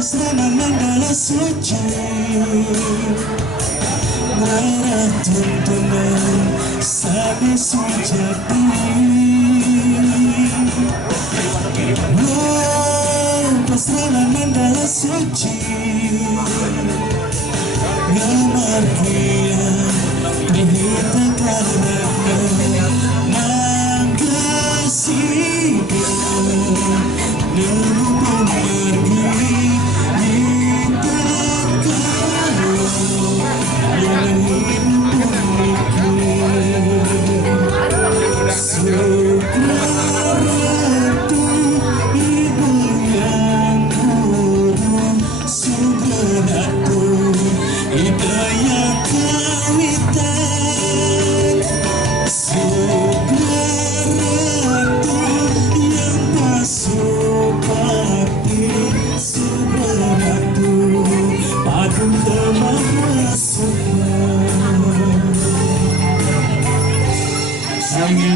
Mandala suci Rara tuntunan Sabi sujati Pasrana mandala suci Ngamar kia Dihita karena Mangkasiga Nemu pemergi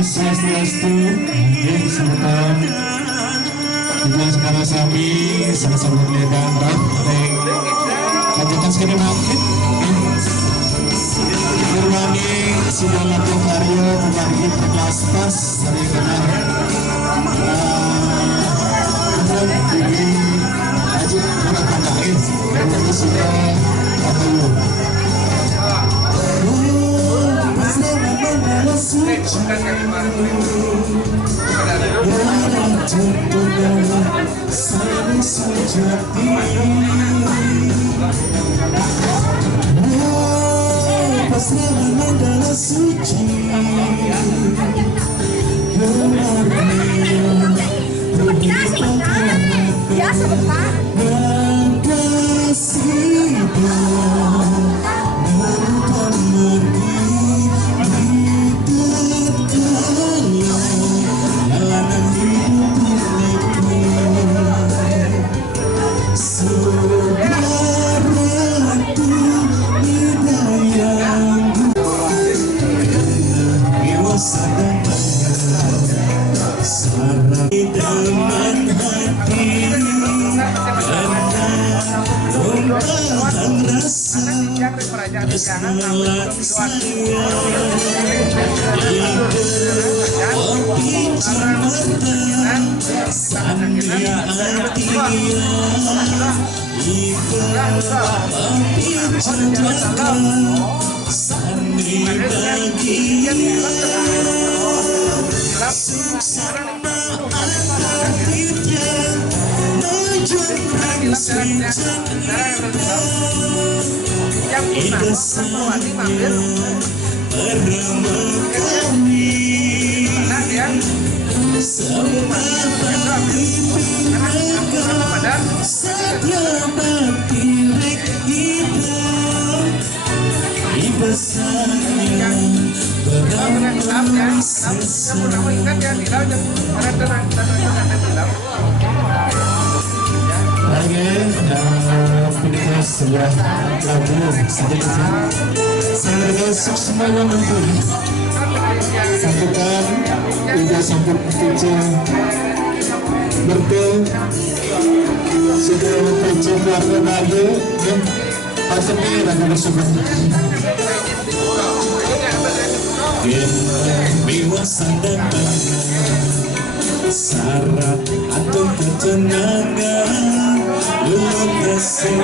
Swastiastu, serta juga sekarang sami sama-sama kelihatan lanjutkan sekali makin berwani sudah lakukan karya kemarin kelas pas dari kena begini aja orang tandain dan sudah apa suci sempurna saling sejati. Pasrah mandala suci sebuah lagu sedikit saya besok semuanya nonton sambutan udah sambut kecil bertel sudah kecil warna nado dan pasti lagu bersama dewasa dan syarat atau ketenangan lokasi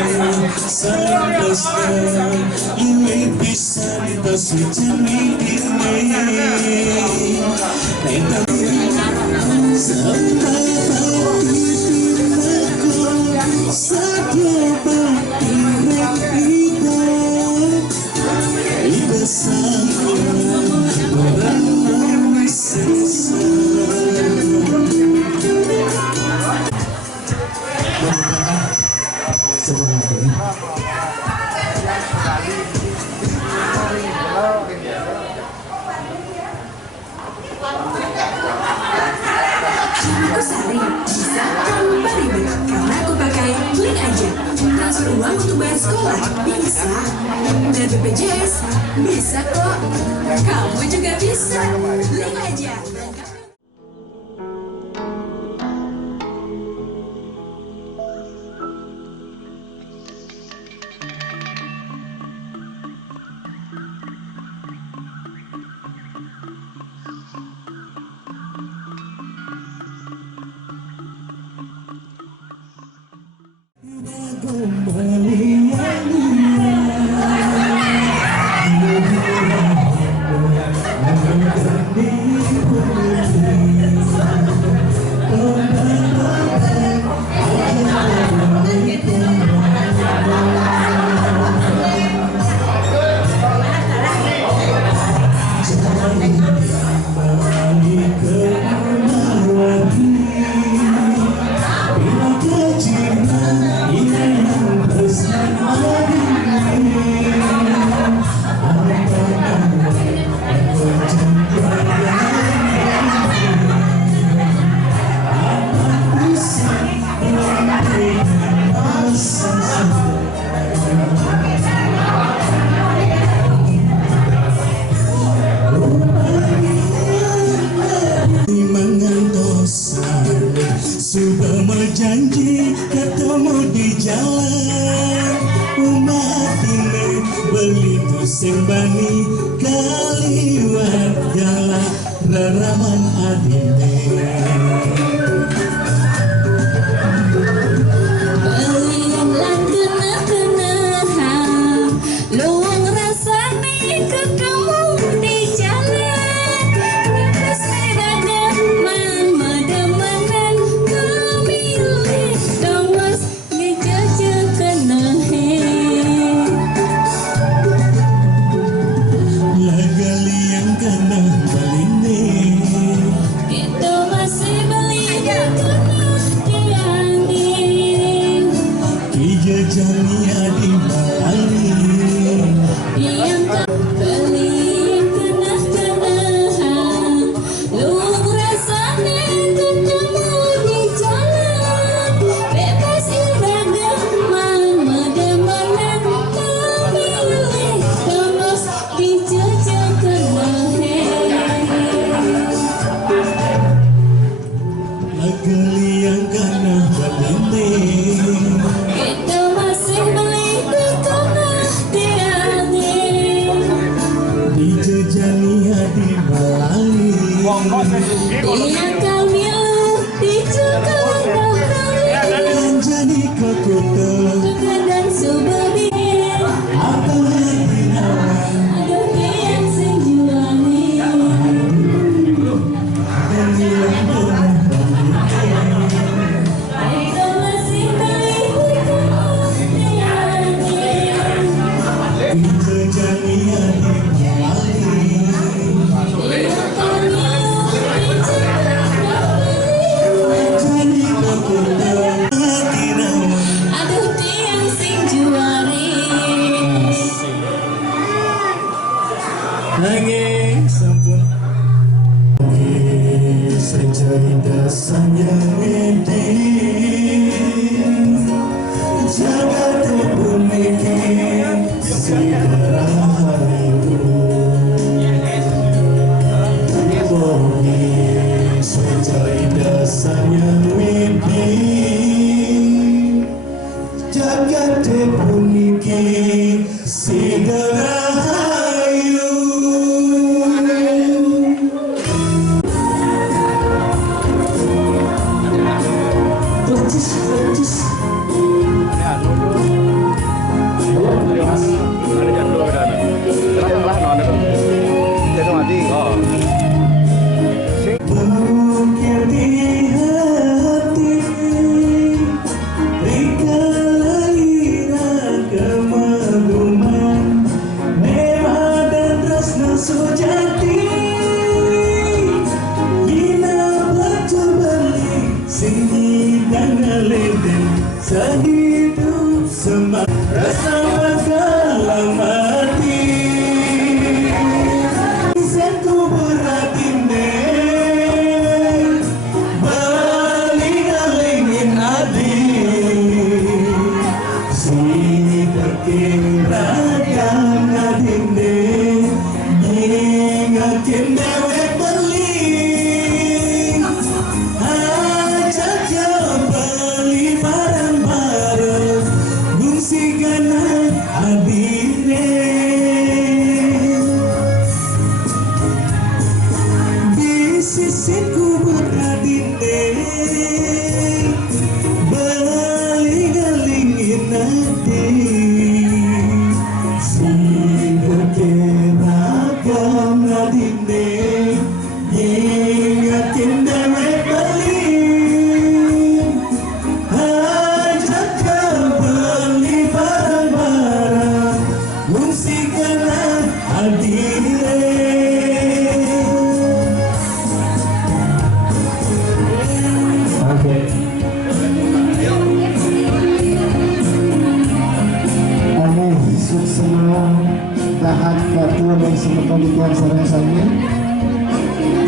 sampai ini bisa tersuci ini kita sampai aku saja transfer uang untuk bayar sekolah bisa, dan BPJS bisa kok. Kamu juga bisa, link aja. Sudah berjanji ketemu di jalan umat ini beli tusing bani kaliwat gala raraman adine beliang lang kena luang rasane ketemu di jalan sepeda man medemenan gana berlinding. Kita masih beli di tengah tiangnya. Dijejani hati balai. Dia kami di Jakarta Jadi kekutu dan subabir. apa hati nawan Aduh yang sejuani. dan yang pernah Kita masih beli di tengah tiangnya. dijejani hati balai. Dia kami di Jakarta. Jadi kekutu hati nawan. Aduh tiang sing juari. Nangis sampun secerita sanjang mimpi jagat memiliki segerahayu Bumi secerita sanjang mimpi jagat memiliki segerahayu. Lecis. Mungkin di hati Rika laina kemaguman Nema dan tresna sujati Bina baca balik Sini dan ngeleden Sehidup semak Rasa bakalan mati Seku beratine Baling-alingin hati Sini terkirakan adine Ingatin dewek beling Ajak jauh beli barang-barang Gungsikan adine Di sisiku beradine Baling-alingin hati Sehingga kerakan adine Ingatin dewek beling Ajak kau beli barang-barang Musikan adine Oke. Aneh, semua tahan katuan yang semeton sore-sore.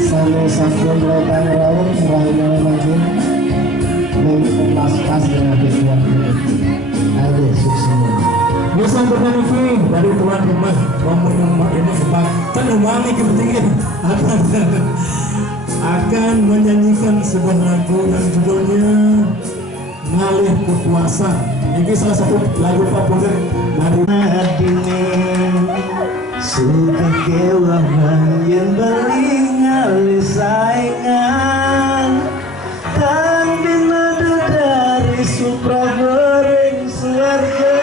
Saya sampun lepas rawon serahina lagi. Lagi pas-pas dengan tujuan ini. Ada semua. Bisa berbenefit dari tuan rumah rumah ini sebab penumpang kepentingan akan menyanyikan sebuah lagu yang judulnya Ngalih Kekuasaan. Ini salah satu lagu populer dari Adine sudah kewahan yang beringal saingan tanding nada dari supra goreng suarga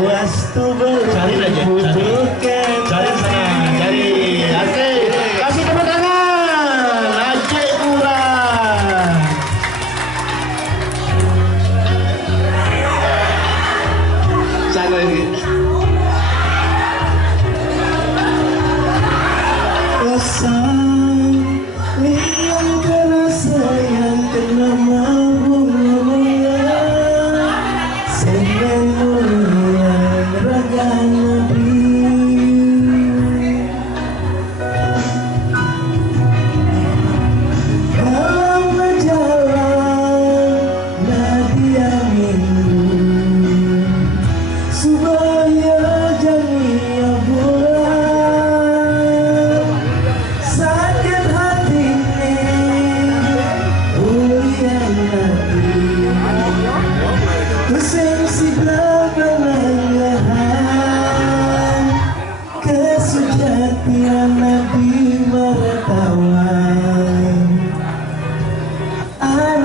wastu berbutuhkan cari sana cari asik kasih tepuk tangan Aceh kurang sana ini Rasang yang kena sayang kena mabung mulia Senen mulia raga nabi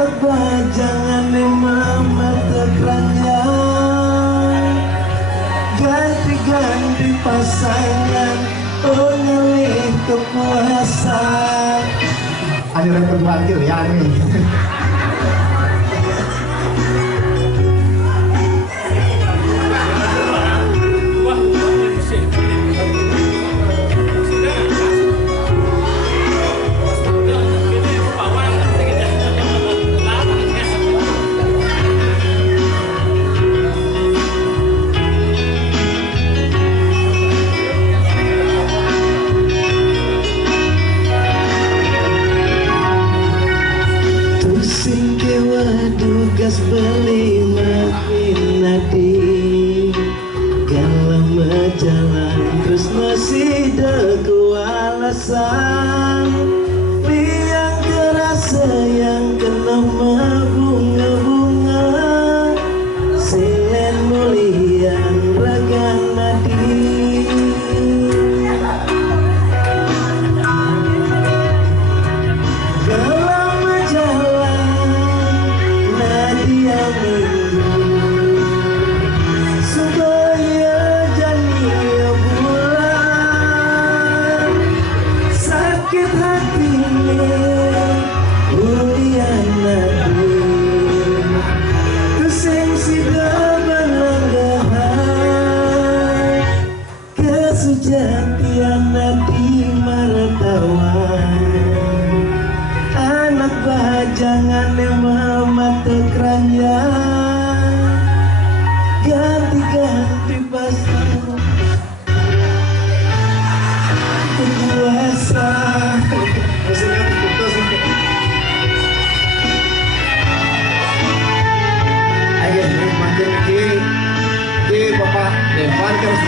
anak bajangan mama tekranya ganti-ganti pasangan pengalih kepuasan. Ada yang berbantil ya nih. Gas beli makin nadi galam jalan terus masih deku alasan liang kerasa yang kena bunga-bunga silen mulian raga nadi Jatian nadi martawan anak bajangan mama tekranya ganti-ganti pasang puasa. Ayo makin ke bapak depan terus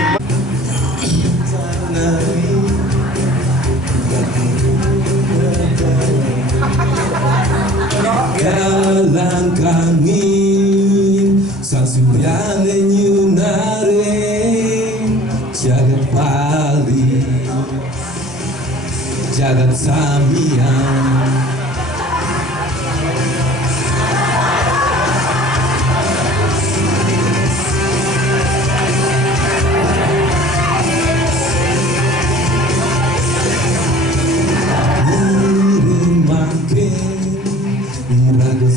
Galang kangin sasuyan nyunare jagat pali jagat samian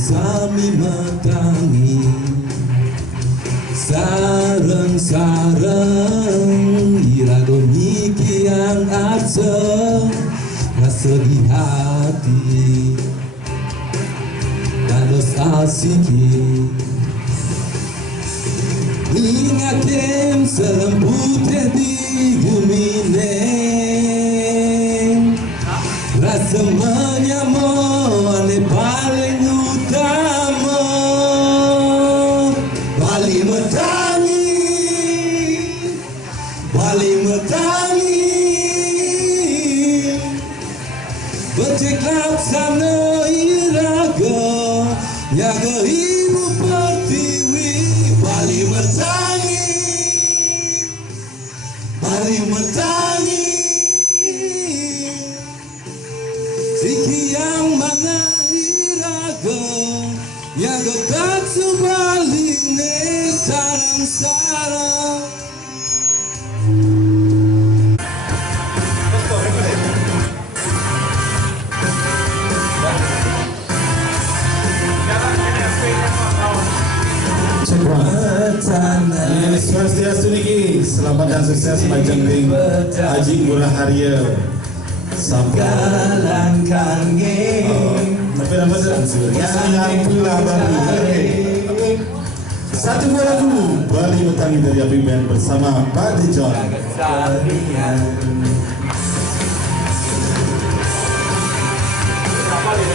sami matangi sarang-sarang irago mikian asa rasa di hati dan dosa siki ingatem selembutnya di gumine rasa menyaman paling utama Bali metangi bercekap sana iraga yaga ibu pertiwi Bali metangi Siki yang mana iraga yaga tak sebaliknya sarang-sarang Swastiastu niki selamat dan sukses panjang Haji Murah Harya Galang kangin tapi nama yang pula satu buah lagu Bali Metangi dari Api Band bersama Pak Dijon.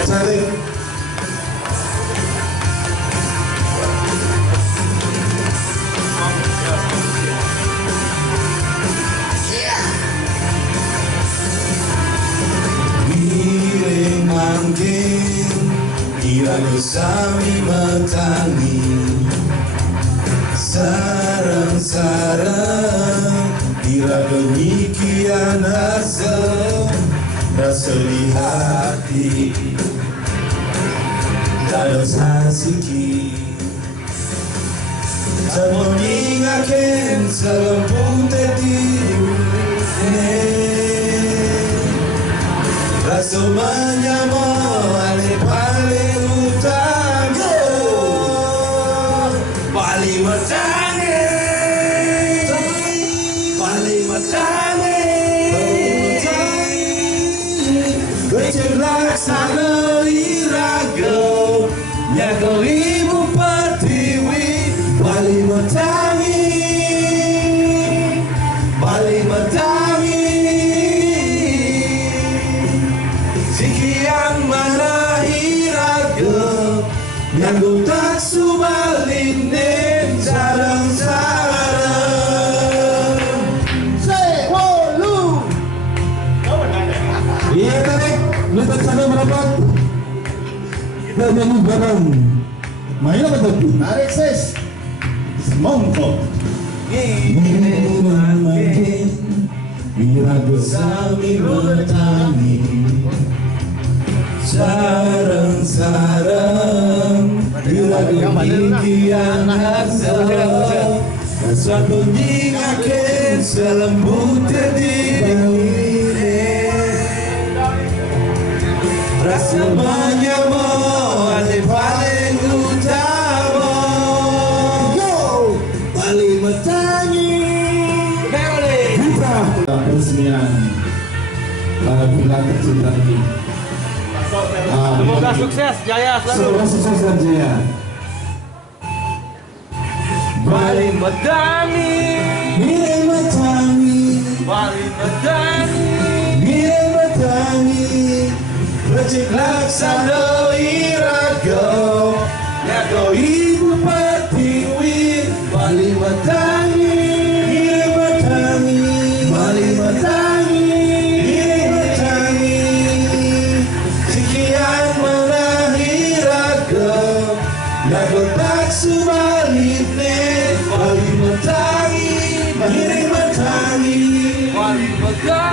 Cari irago sami metangi sarang-sarang irago mikian rasa di hati Sadosa siki Semoningaken selemput tetiune Rasa menyama ane paling utama Paling matane Paling matane Becek laksana iraga Nyaga ibu pertiwi Paling matani Paling matani Sikian mana iraga Nyaga tak subalinin sarang-sarang Sepuluh. Iya tarik, lepas sana merapat. Kita nyanyi bareng. Main apa tadi? Tarik sis. Semongko. Iraga Sami bertani Sarang-sarang Iraga mikian harsa Rasa pengingakin selembut terdiri Rasa menyama ane paling utama Yo! Paling matani kita peresmian bulan tercinta ini. Semoga sukses, jaya selalu. Semoga sukses dan jaya. Paling medani, Miring matani, paling medani. miring matani, Becek laksana iraga Nyaga ibu pertiwi Bali matani Iri matani Bali matani Iri matani Sekian mana iraga Nyaga tak subalite Bali matani Iri matani Paling medani.